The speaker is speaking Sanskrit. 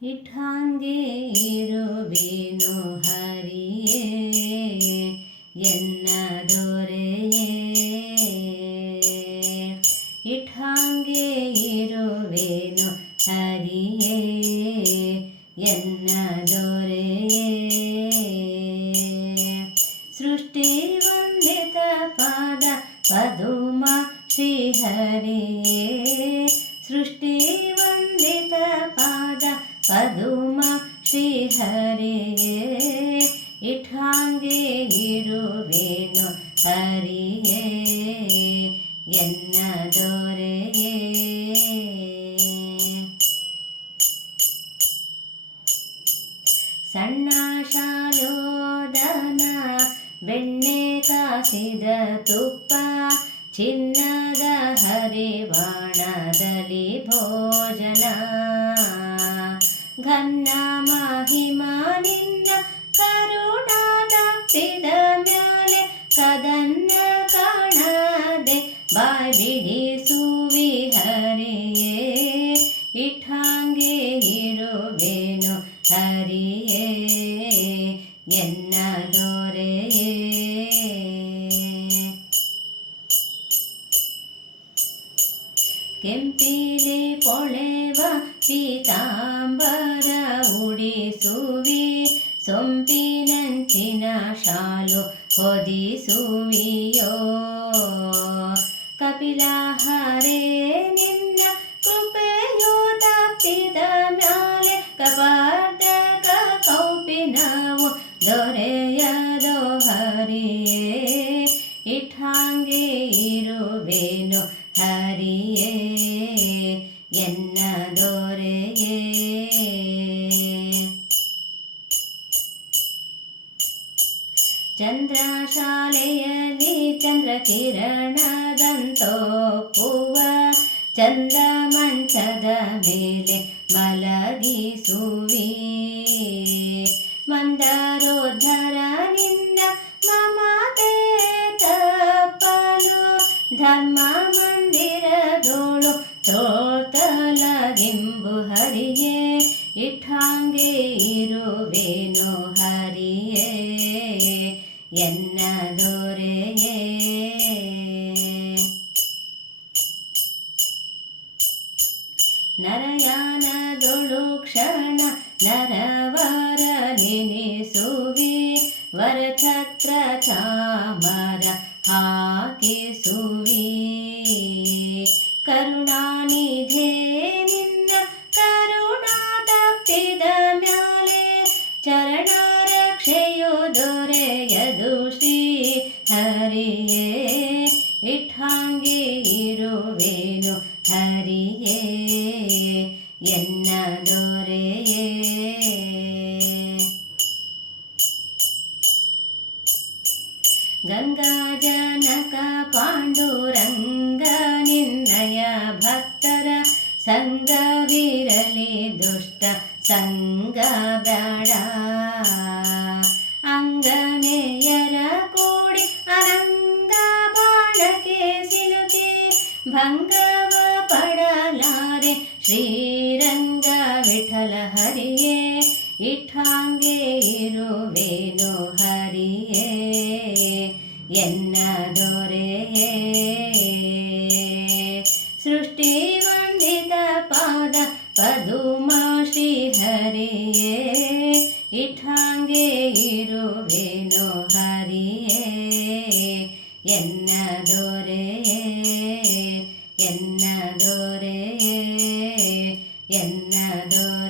ಇಟ್ಟಾಂಗೆ ಇರುವೆನು ಹರಿಯೇ ಎನ್ನ ದೊರೆಯೇ ಇಟ್ಟಾಂಗೆ ಇರುವೆನು ಹರಿಯೇ ಎನ್ನ ದೊರೆಯೇ ಸೃಷ್ಟಿ ವಂದಿತ ಪಾದ ಪದುಮ ಶ್ರೀಹರಿಯೇ ಸೃಷ್ಟಿ ವಂದಿತ ಪಾದ ಪದುಮ ಶ್ರೀಹರಿಯೇ ಇಠಾಂಗೆ ಇರುವೆನು ಹರಿಯೇ ಎನ್ನ ದೊರೆಯೇ ಸಣ್ಣ ಶಾಲೋದನ ಬೆಣ್ಣೆ ಕಾಸಿದ ತುಪ್ಪ ಚಿನ್ನದ ಹರಿವಾಣದಲ್ಲಿ ಘನ್ನ ಮಹಿಮ ನಿನ್ನ ಕರುಣ ತಪ್ಪಿದ ಮ್ಯಾಲೆ ಕದನ್ನ ಕಾಣದೆ ಬಾಯ್ ಬಿಡಿಸುವಿ ಹರಿಯೇ ಇಠಾಂಗೆ ಇರುವೆನು ಹರಿಯೇ ಎನ್ನ ದೊರೆಯೇ ಕೆಂಪಿಲೆ ಪೊಳೆವ ಪೀತಾಂಬರ ಶ್ರೀಯೋ ಕಪಿಲಾಹಾರೇ ನಿನ್ನ ಕೃಪೆಯೋ ತಾಪ್ತಿದ ಮ್ಯಾಲೆ ಕಪಾಟಕ ಕೌಪಿನವು ದೊರೆಯದೋ ಹರಿಯೇ ಇಟ್ಟಾಂಗೆ ಇರುವೇನು ಹರಿ. ಚಂದ್ರಶಾಲೆಯಲ್ಲಿ ಚಂದ್ರ ಕಿರಣದಂತೋಪ್ಪುವ ಚಂದ ಮಂಚದ ಮೇಲೆ ಮಲಗಿಸುವಿ ಮಂದರೋದ್ಧರ ನಿನ್ನ ಮಮತೆ ತಪ್ಪಲು ಧರ್ಮ ಮಂದಿರದೋಳು ತೋರ್ತಲಗಿಂಬು ಹರಿಯೇ ಇಠಾಂಗೆ ಇರುವೆನು ಹರಿಯೇ ಎನ್ನ ದೊರೆಯೇ ನರಯಾನದೊಳು ಕ್ಷಣ ನರವರ ನೆನೆಸುವಿ ವರಛತ್ರ ಚಾಮರ ಹಾಕಿಸುವಿ. ಇಠಾಂಗೆ ಇರುವೆನು ಹರಿಯೇ ಎನ್ನ ದೊರೆಯೇ. ಗಂಗಾ ಜನಕ ಪಾಂಡುರಂಗ ನಿನ್ನಯ ಭಕ್ತರ ಸಂಗವಿರಲಿ ದುಷ್ಟ ಸಂಗ ಬೇಡ. ಭಂಗವ ಪಡಲಾರೆ ಶ್ರೀರಂಗ ವಿಠಲ ಹರಿಯೇ ಇಠಾಂಗೆ ಇರುವೇನು ಹರಿಯೇ ಎನ್ನ ದೊರೆಯೇ. ಸೃಷ್ಟಿ എന്നതോ